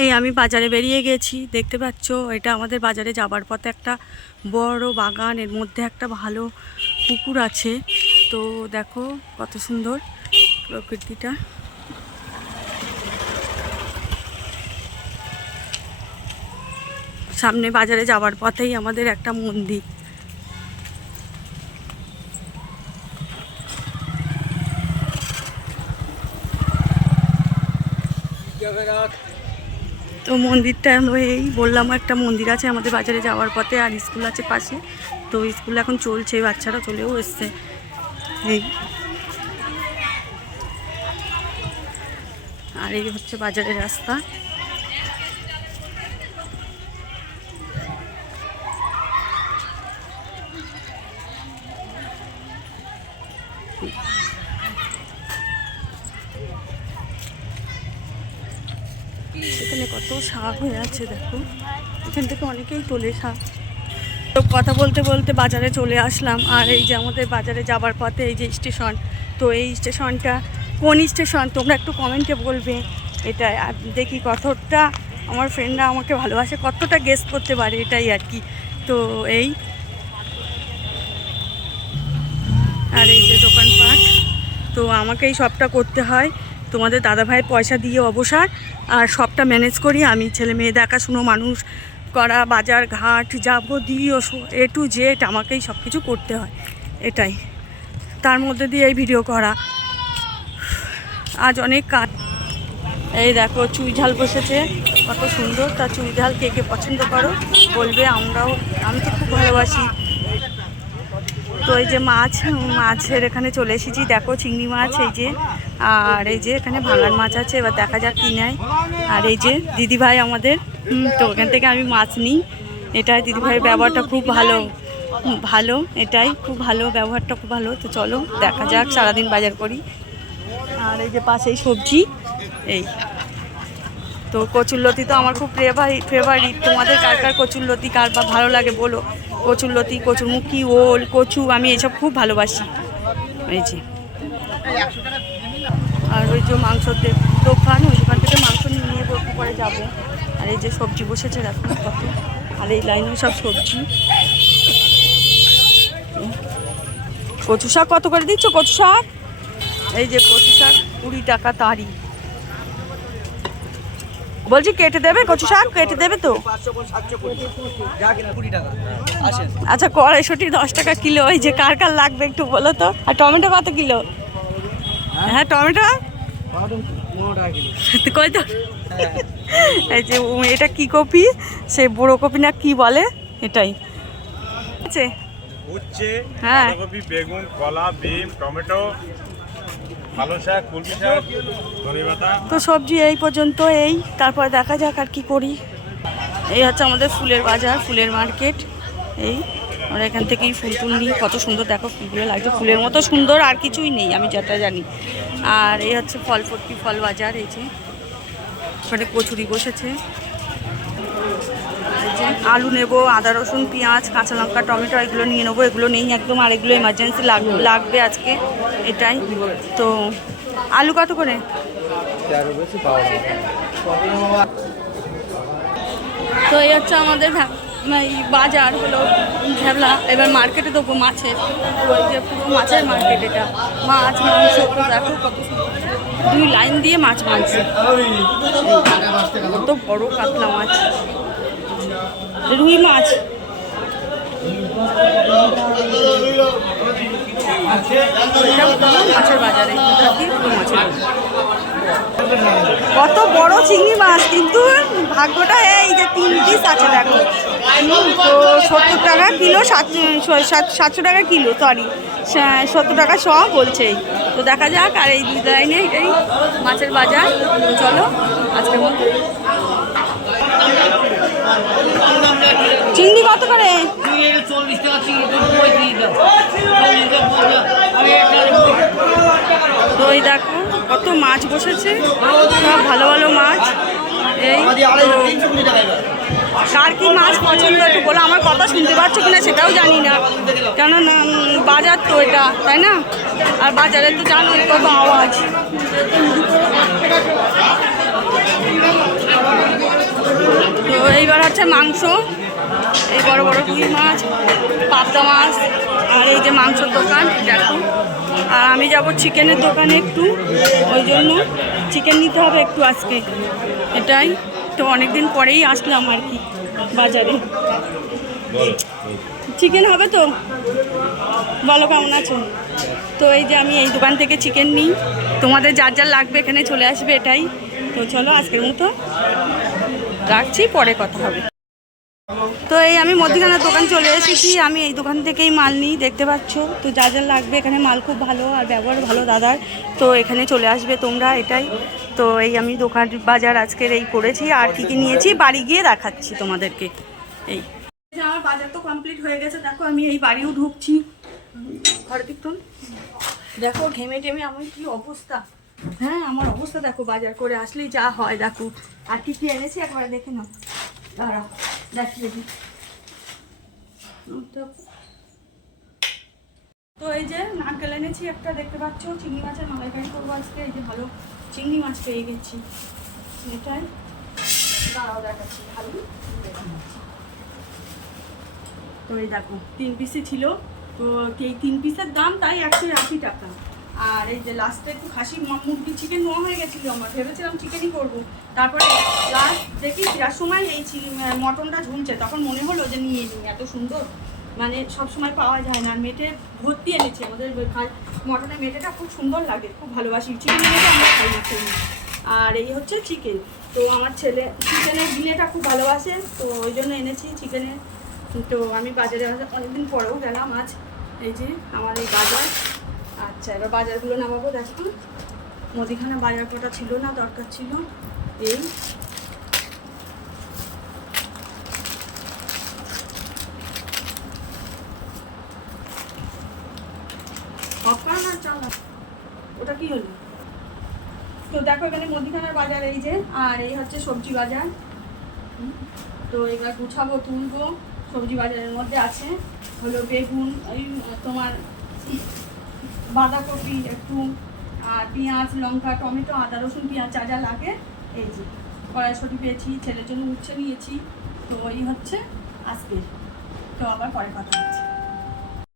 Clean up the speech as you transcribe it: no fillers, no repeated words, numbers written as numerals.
এই আমি বাজারে বেরিয়ে গেছি, দেখতে পাচ্ছ এটা আমাদের বাজারে যাবার পথে একটা বড় বাগান, এর মধ্যে একটা ভালো পুকুর আছে। তো দেখো কত সুন্দর প্রকৃতিটা। সামনে বাজারে যাবার পথেই আমাদের একটা মন্দির। তো মন্দিরটা এই বললাম একটা মন্দির আছে আমাদের বাজারে যাওয়ার পথে, আর স্কুল আছে পাশে। তো স্কুল এখন চলছে, বাচ্চারা চলেও এসছে। এই আর এই হচ্ছে বাজারের রাস্তা। এখানে কত শাক হয়ে আছে দেখো, এখান থেকে অনেকেই তোলে শাক। তো কথা বলতে বলতে বাজারে চলে আসলাম। আর এই যে আমাদের বাজারে যাবার পথে এই যে স্টেশন, তো এই স্টেশনটা কোন স্টেশন তোমরা একটু কমেন্টে বলবে। এটা দেখি কতটা আমার ফ্রেন্ডরা আমাকে ভালোবাসে, কতটা গেস করতে পারে, এটাই আর কি। তো এই আর এই যে দোকানপাট, তো আমাকেই সবটা করতে হয়। তোমাদের দাদাভাই পয়সা দিয়ে অবসর, আর সবটা ম্যানেজ করি আমি। ছেলে মেয়ে দেখাশুনো, মানুষ করা, বাজার ঘাট যাবতীয় A to Z আমাকেই সব কিছু করতে হয়, এটাই। তার মধ্যে দিয়ে এই ভিডিও করা। আজ অনেক কাজ। এই দেখো চুই ঝাল বসেছে, কত সুন্দর। তা চুই ঝাল কে কে পছন্দ করো বলবে, আমরাও, আমি তো খুব ভালোবাসি। তো এই যে মাছের এখানে চলে এসেছি, দেখো চিংড়ি মাছ এই যে, আর এই যে এখানে ভাঙার মাছ আছে। এবার দেখা যাক কি নেয়। আর এই যে দিদিভাই আমাদের, তো এখান থেকে আমি মাছ নিই। এটাই দিদিভাইয়ের ব্যবহারটা খুব ভালো, এটাই খুব ভালো, ব্যবহারটা খুব ভালো। তো চলো দেখা যাক, সারাদিন বাজার করি। আর এই যে পাশেই সবজি, এই তো কচুরলতি তো আমার খুব ফেভারিট। তোমাদের কার কার কচুরলতি কার বা ভালো লাগে বলো। কচুরলতি, কচুরমুখী, ওল, কচু, আমি এইসব খুব ভালোবাসি। এই যে আর ওই যে মাংসর দোকান, ওই দোকান থেকে মাংস নিয়ে পরে যাবো। আর এই যে সবজি বসেছে দেখো কত, আর এই লাইনেও সব সবজি। কচু শাক কত করে দিচ্ছ? কচু শাক, এই যে কচু শাক 20 টাকা তারি। বলছি কেটে দেবে কচু শাক, কেটে দেবে তো? আচ্ছা কড়াইশুঁটি 10 টাকা কিলো। ওই যে কার কার লাগবে একটু বলো তো। আর টমেটো কত কিলো? হ্যাঁ টমেটো কই তো। এই যে এটা কি কপি, সে বড় কপি না কি বলে, এটাই আছে। হ্যাঁ বেগুন, কলা, বিম, টমেটো, তো সবজি এই পর্যন্ত। এই তারপরে দেখা যাক আর কি করি। এই হচ্ছে আমাদের ফুলের বাজার, ফুলের মার্কেট। এই আমরা এখান থেকেই ফুল নিই। কত সুন্দর দেখো ফুলগুলো লাগছে, ফুলের মতো সুন্দর আর কিছুই নেই আমি যেটা জানি। আর এই হচ্ছে ফল বাজার। এই যে ওখানে কচুরি বসেছে। এই যে আলু নেবো, আদা রসুন পেঁয়াজ কাঁচা লঙ্কা টমেটো এগুলো নিয়ে নেবো। এগুলো নেই একদম, আর এগুলো এমার্জেন্সি লাগবে আজকে, এটাই। তো আলু কত করে? তো এই হচ্ছে আমাদের বাজার হলো ভ্যাবলা। এবার মার্কেটে দেবো মাছের, ওই যে পুরো মাছের মার্কেট এটা। মাছ মাংস দেখো কত সুন্দর, 2 লাইন দিয়ে মাছ মাংস। কত বড় কাতলা মাছ, রুই মাছ। মাছের বাজারে কত বড় চিংড়ি মাছ, কিন্তু ভাগ্যটা এই যে 3 পিস আছে দেখো। তো 70 টাকা কিলো, 700 টাকা কিলো, সরি 70 টাকা সব বলছে। তো দেখা যাক। আর এই 2 লাইনে এটাই মাছের বাজার। তো চলো আজকের মতো। চিংড়ি কত করে? তো এই দেখো কত মাছ বসেছে, সব ভালো ভালো মাছ। এই কার কি মাছ পছন্দ একটু বলো। আমার কথা শুনতে পাচ্ছ কিনা সেটাও জানি না, কেন বাজার তো এটা, তাই না? আর বাজারে তো জানো কত আওয়াজ। হচ্ছে মাংস, এই বড় বড় রুই মাছ, পাবদা মাছ, আর এই যে মাংসর দোকান দেখো। আর আমি যাব চিকেনের দোকানে একটু, ওই জন্য চিকেন নিতে হবে একটু আজকে, এটাই তো। অনেকদিন পরেই আসলাম আর কি বাজারে। চিকেন হবে তো? বলো কেমন আছো? তো এই যে আমি এই দোকান থেকে চিকেন নিই, তোমাদের যার যার লাগবে এখানে চলে আসবে, এটাই তো। চলো আজকের মতো রাখছি, পরে কথা হবে। তো এই আমি মধ্যখানার দোকান চলে এসেছি, আমি এই দোকান থেকেই মাল নিই, দেখতে পাচ্ছ। তো যা যা লাগবে, এখানে মাল খুব ভালো আর ব্যবহার ভালো দাদার, তো এখানে চলে আসবে তোমরা, এটাই তো। এই আমি দোকান বাজার আজকের এই করেছি, আর কী কী নিয়েছি বাড়ি গিয়ে দেখাচ্ছি তোমাদেরকে। এই যে আমার বাজার তো কমপ্লিট হয়ে গেছে, দেখো আমি এই বাড়িও ঢুকছি। ঘরে দেখুন, দেখো ঘেমে টেমে আমার কি অবস্থা। হ্যাঁ আমার অবস্থা দেখো, বাজার করে আসলেই যা হয়। দেখো আর কী কী এনেছি একবারে দেখে নাও, দাঁড়াও দেখিয়ে দিই। তো এই যে নারকেল এনেছি একটা, দেখতে পাচ্ছ। চিংড়ি মাছের মালাইকারি করবো আজকে, এই যে ভালো চিংড়ি মাছ পেয়ে গেছি, এটাই। দাঁড়াও দেখাচ্ছি, ভালো। তো এই দেখো 3 পিসই ছিল, তো এই 3 পিসের দাম তাই 180 টাকা। আর এই যে লাস্টে একটু খাসি মুরগি চিকেন নেওয়া হয়ে গেছিলো, আমার ভেবেছিলাম চিকেনই করবো, তারপরে লাস্ট দেখি ফেরার সময় এই মটনটা ঝুলছে, তখন মনে হলো যে নিয়ে নিই, এত সুন্দর, মানে সব সময় পাওয়া যায় না। মেটে ভর্তি এনেছি, আমাদের মটনের মেটেটা খুব সুন্দর লাগে, খুব ভালোবাসি। চিকেন মেটে আমরা খাই না খেয়ে। আর এই হচ্ছে চিকেন, তো আমার ছেলে চিকেনের গিলেটা খুব ভালোবাসে, তো ওই জন্য এনেছি চিকেনের। তো আমি বাজারে অনেকদিন পরেও গেলাম আজ, এই যে আমার এই বাজার। আচ্ছা এবার বাজারগুলো নামাবো, দেখুন মুদিখানা বাজার কটা ছিল না, দরকার ছিল। এই অফকার না চালা, ওটা কি হলো? তো দেখো এখানে মুদিখানার বাজার এই যে, আর এই হচ্ছে সবজি বাজার। তো এবার গুছাবো, তুলবো। সবজি বাজারের মধ্যে আছে হলো বেগুন, এই তোমার বাঁধাকপি একটু, আর পেঁয়াজ, লঙ্কা, টমেটো, আদা, রসুন, পেঁয়াজ যা যা লাগে। এই যে কড়াইশুঁটি পেয়েছি, ছেলের জন্য উচ্ছে নিয়েছি। তো এই হচ্ছে আজকে, তো আবার পরে কথা হচ্ছে।